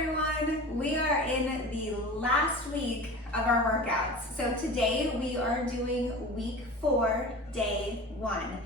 everyone. We are in the last week of our workouts. So today we are doing week 4, day 1.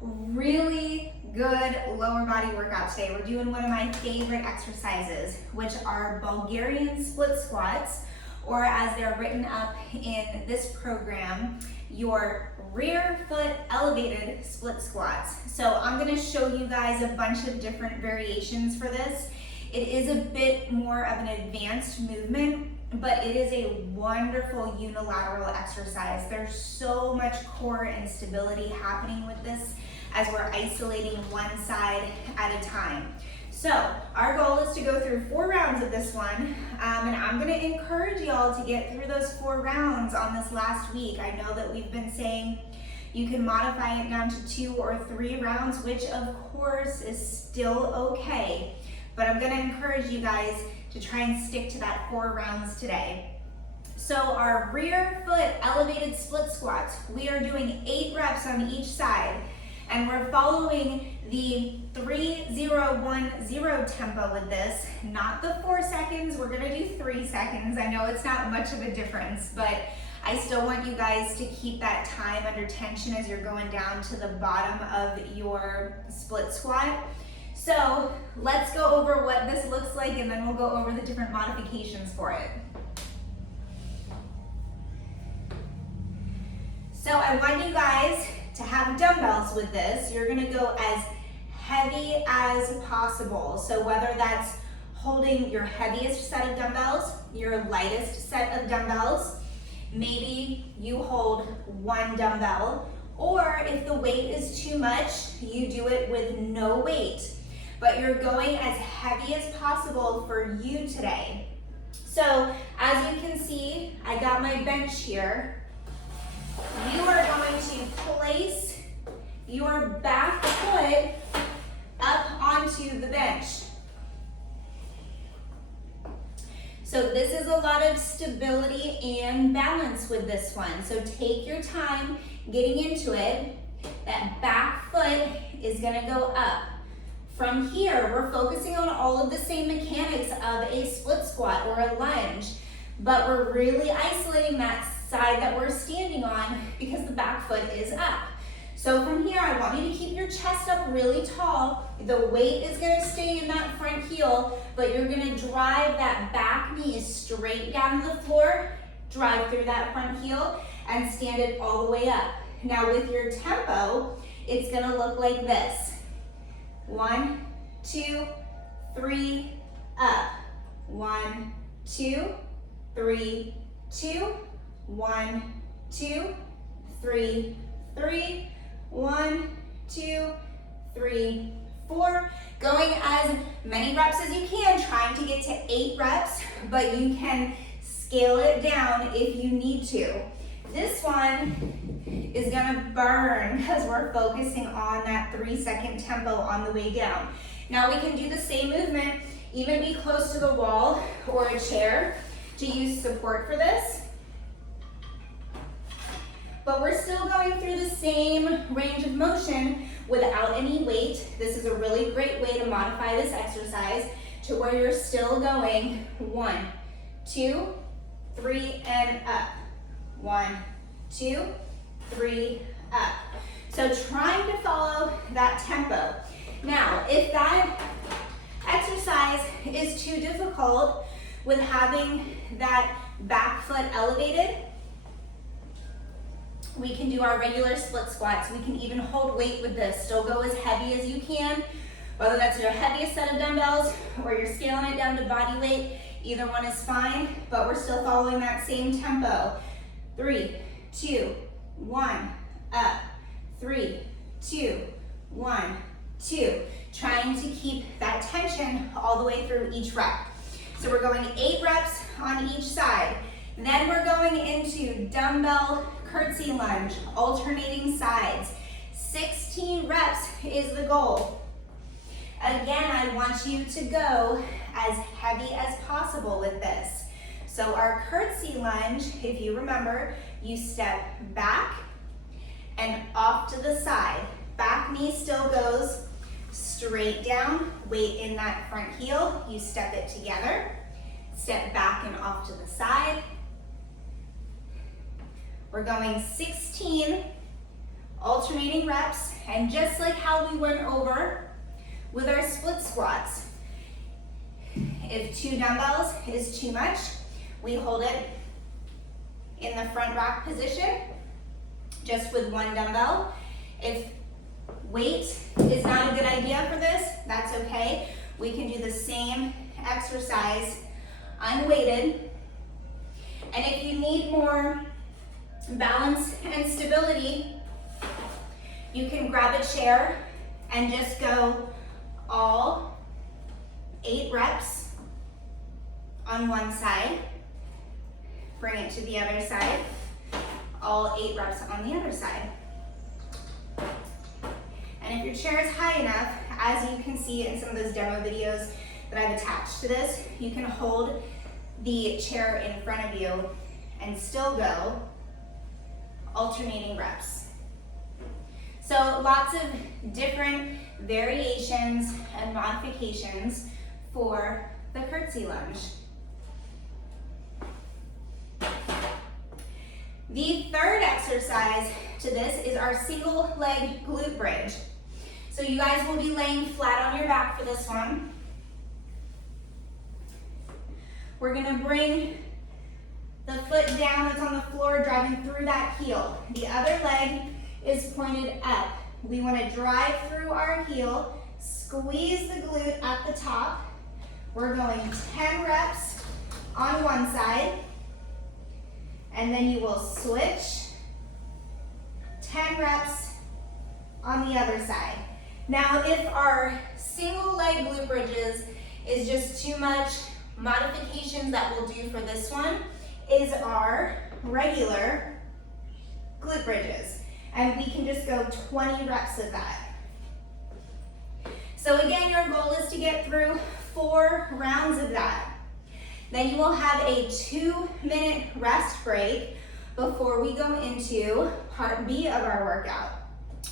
Really good lower body workout today. We're doing one of my favorite exercises, which are Bulgarian split squats, or as they're written up in this program, your rear foot elevated split squats. So I'm gonna show you guys a bunch of different variations for this. It is a bit more of an advanced movement, but it is a wonderful unilateral exercise. There's so much core and stability happening with this as we're isolating one side at a time. So our goal is to go through 4 rounds of this one, and I'm gonna encourage y'all to get through those 4 rounds on this last week. I know that we've been saying you can modify it down to 2 or 3 rounds, which of course is still okay. But I'm gonna encourage you guys to try and stick to that 4 rounds today. So our rear foot elevated split squats, we are doing 8 reps on each side, and we're following the 3-0-1-0 tempo with this, not the 4 seconds, we're gonna do 3 seconds. I know it's not much of a difference, but I still want you guys to keep that time under tension as you're going down to the bottom of your split squat. So let's go over what this looks like, and then we'll go over the different modifications for it. So I want you guys to have dumbbells with this. You're gonna go as heavy as possible. So whether that's holding your heaviest set of dumbbells, your lightest set of dumbbells, maybe you hold 1 dumbbell, or if the weight is too much, you do it with no weight. But you're going as heavy as possible for you today. So as you can see, I got my bench here. You are going to place your back foot up onto the bench. So this is a lot of stability and balance with this one. So take your time getting into it. That back foot is gonna go up. From here, we're focusing on all of the same mechanics of a split squat or a lunge, but we're really isolating that side that we're standing on because the back foot is up. So from here, I want you to keep your chest up really tall. The weight is gonna stay in that front heel, but you're gonna drive that back knee straight down to the floor, drive through that front heel, and stand it all the way up. Now with your tempo, it's gonna look like this. 1, 2, 3, up. 1, 2, 3, 2, 1, 2, 3, 3, 1, 2, 3, 4. Going as many reps as you can, trying to get to 8 reps, but you can scale it down if you need to. This one is gonna burn because we're focusing on that 3-second tempo on the way down. Now we can do the same movement, even be close to the wall or a chair to use support for this. But we're still going through the same range of motion without any weight. This is a really great way to modify this exercise to where you're still going 1, 2, 3, and up. 1, 2, 3, up. So trying to follow that tempo. Now, if that exercise is too difficult with having that back foot elevated, we can do our regular split squats. We can even hold weight with this. Still go as heavy as you can, whether that's your heaviest set of dumbbells or you're scaling it down to body weight. Either one is fine, but we're still following that same tempo. 3, 2, 1, up. 3, 2, 1, 2. Trying to keep that tension all the way through each rep. So we're going 8 reps on each side. Then we're going into dumbbell curtsy lunge, alternating sides. 16 reps is the goal. Again, I want you to go as heavy as possible with this. So our curtsy lunge, if you remember, you step back and off to the side. Back knee still goes straight down, weight in that front heel, you step it together, step back and off to the side. We're going 16 alternating reps, and just like how we went over with our split squats, if 2 dumbbells is too much, we hold it in the front rack position, just with 1 dumbbell. If weight is not a good idea for this, that's okay. We can do the same exercise unweighted. And if you need more balance and stability, you can grab a chair and just go all 8 reps on one side. Bring it to the other side. All 8 reps on the other side. And if your chair is high enough, as you can see in some of those demo videos that I've attached to this, you can hold the chair in front of you and still go alternating reps. So lots of different variations and modifications for the curtsy lunge. The third exercise to this is our single leg glute bridge. So you guys will be laying flat on your back for this one. We're gonna bring the foot down that's on the floor, driving through that heel. The other leg is pointed up. We wanna drive through our heel, squeeze the glute at the top. We're going 10 reps on one side, and then you will switch 10 reps on the other side. Now, if our single leg glute bridges is just too much, modifications that we'll do for this one is our regular glute bridges. And we can just go 20 reps of that. So again, your goal is to get through 4 rounds of that. Then you will have a 2-minute rest break before we go into part B of our workout.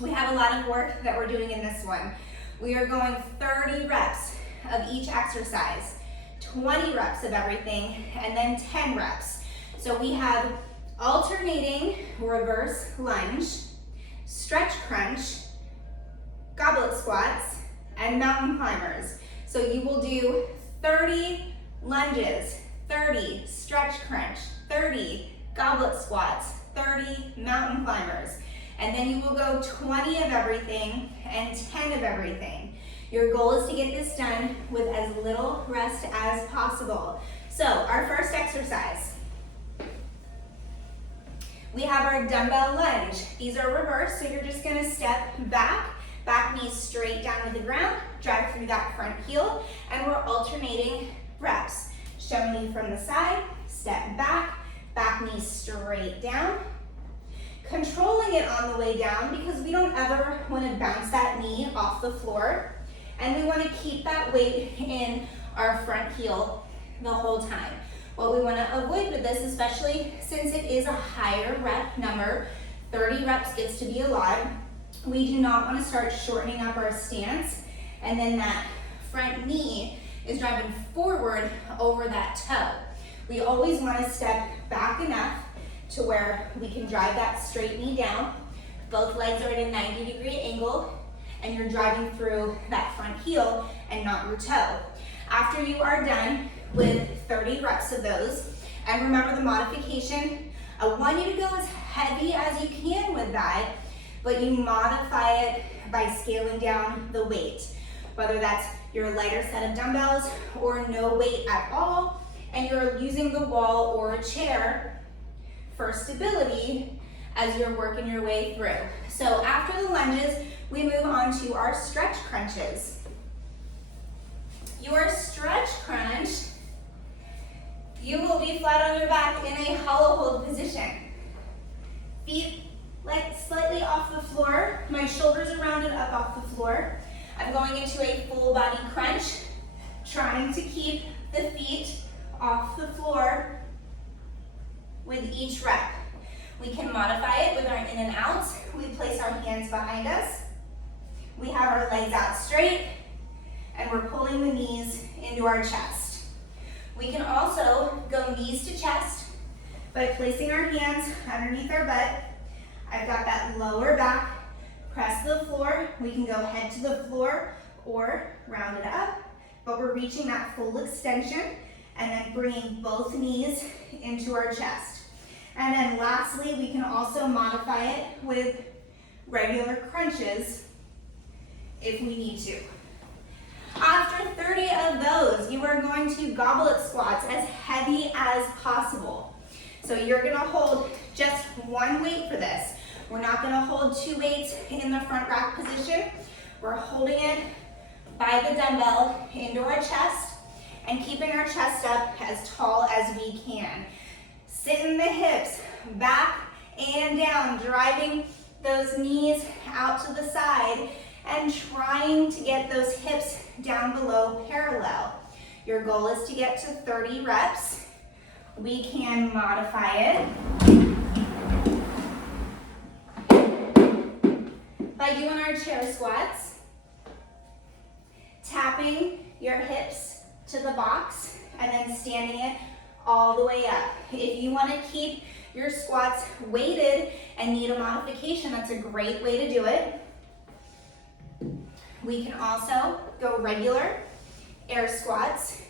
We have a lot of work that we're doing in this one. We are going 30 reps of each exercise, 20 reps of everything, and then 10 reps. So we have alternating reverse lunge, stretch crunch, goblet squats, and mountain climbers. So you will do 30 lunges, 30 stretch crunch, 30 goblet squats, 30 mountain climbers. And then you will go 20 of everything and 10 of everything. Your goal is to get this done with as little rest as possible. So our first exercise, we have our dumbbell lunge. These are reversed, so you're just gonna step back knees straight down to the ground, drive through that front heel, and we're alternating reps. Showing you from the side, step back knee straight down, controlling it on the way down because we don't ever want to bounce that knee off the floor, and we want to keep that weight in our front heel the whole time. What we want to avoid with this, especially since it is a higher rep number, 30 reps gets to be a lot, we do not want to start shortening up our stance, and then that front knee is driving forward over that toe. We always want to step back enough to where we can drive that straight knee down. Both legs are at a 90-degree angle, and you're driving through that front heel and not your toe. After you are done with 30 reps of those, and remember the modification, I want you to go as heavy as you can with that, but you modify it by scaling down the weight, whether that's your lighter set of dumbbells or no weight at all, and you're using the wall or a chair for stability as you're working your way through. So after the lunges, we move on to our stretch crunches. Your stretch crunch, you will be flat on your back in a hollow hold position. Feet slightly off the floor. My shoulders are rounded up off the floor. I'm going into a full body crunch, trying to keep the feet off the floor with each rep. We can modify it with our in and outs. We place our hands behind us. we have our legs out straight and we're pulling the knees into our chest. We can also go knees to chest by placing our hands underneath our butt. I've got that lower back, press the floor. We can go head to the floor or round it up, but we're reaching that full extension and then bringing both knees into our chest. And then lastly, we can also modify it with regular crunches if we need to. After 30 of those, you are going to goblet squats as heavy as possible. So you're gonna hold just one weight for this. We're not gonna hold two weights in the front rack position. We're holding it by the dumbbell into our chest and keeping our chest up as tall as we can. Sitting the hips back and down, driving those knees out to the side and trying to get those hips down below parallel. Your goal is to get to 30 reps. We can modify it by doing our chair squats, tapping your hips to the box and then standing it all the way up. If you want to keep your squats weighted and need a modification, that's a great way to do it. We can also go regular air squats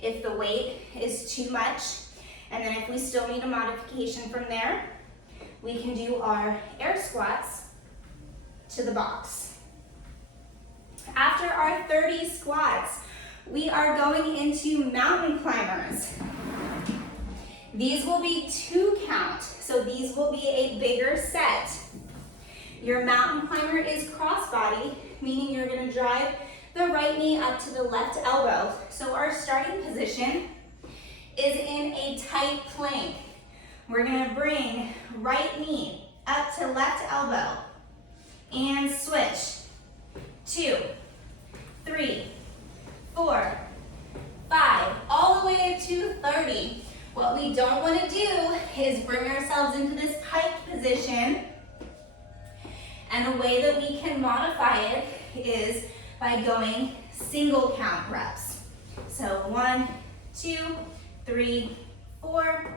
if the weight is too much. And then if we still need a modification from there, we can do our air squats to the box. After our 30 squats, we are going into mountain climbers. These will be 2 count, so these will be a bigger set. Your mountain climber is crossbody, meaning you're gonna drive the right knee up to the left elbow. So our starting position is in a tight plank. We're gonna bring right knee up to left elbow and switch. 2, 3, 4, 5, all the way to 30. What we don't want to do is bring ourselves into this pike position. And a way that we can modify it is by going single count reps. So 1, 2, 3, 4,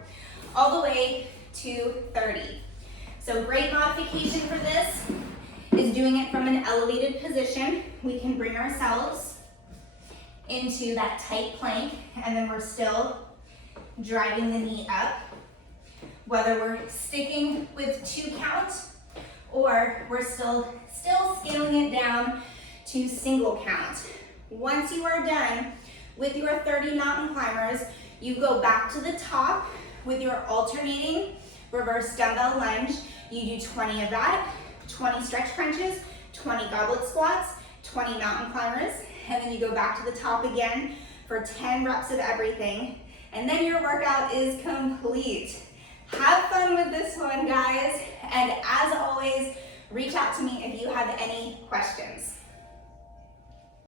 all the way to 30. So great modification for this is doing it from an elevated position. We can bring ourselves into that tight plank and then we're still driving the knee up. Whether we're sticking with 2 counts or we're still scaling it down to single count. Once you are done with your 30 mountain climbers, you go back to the top with your alternating reverse dumbbell lunge. You do 20 of that, 20 stretch crunches, 20 goblet squats, 20 mountain climbers, and then you go back to the top again for 10 reps of everything, and then your workout is complete. Have fun with this one, guys, and as always, reach out to me if you have any questions.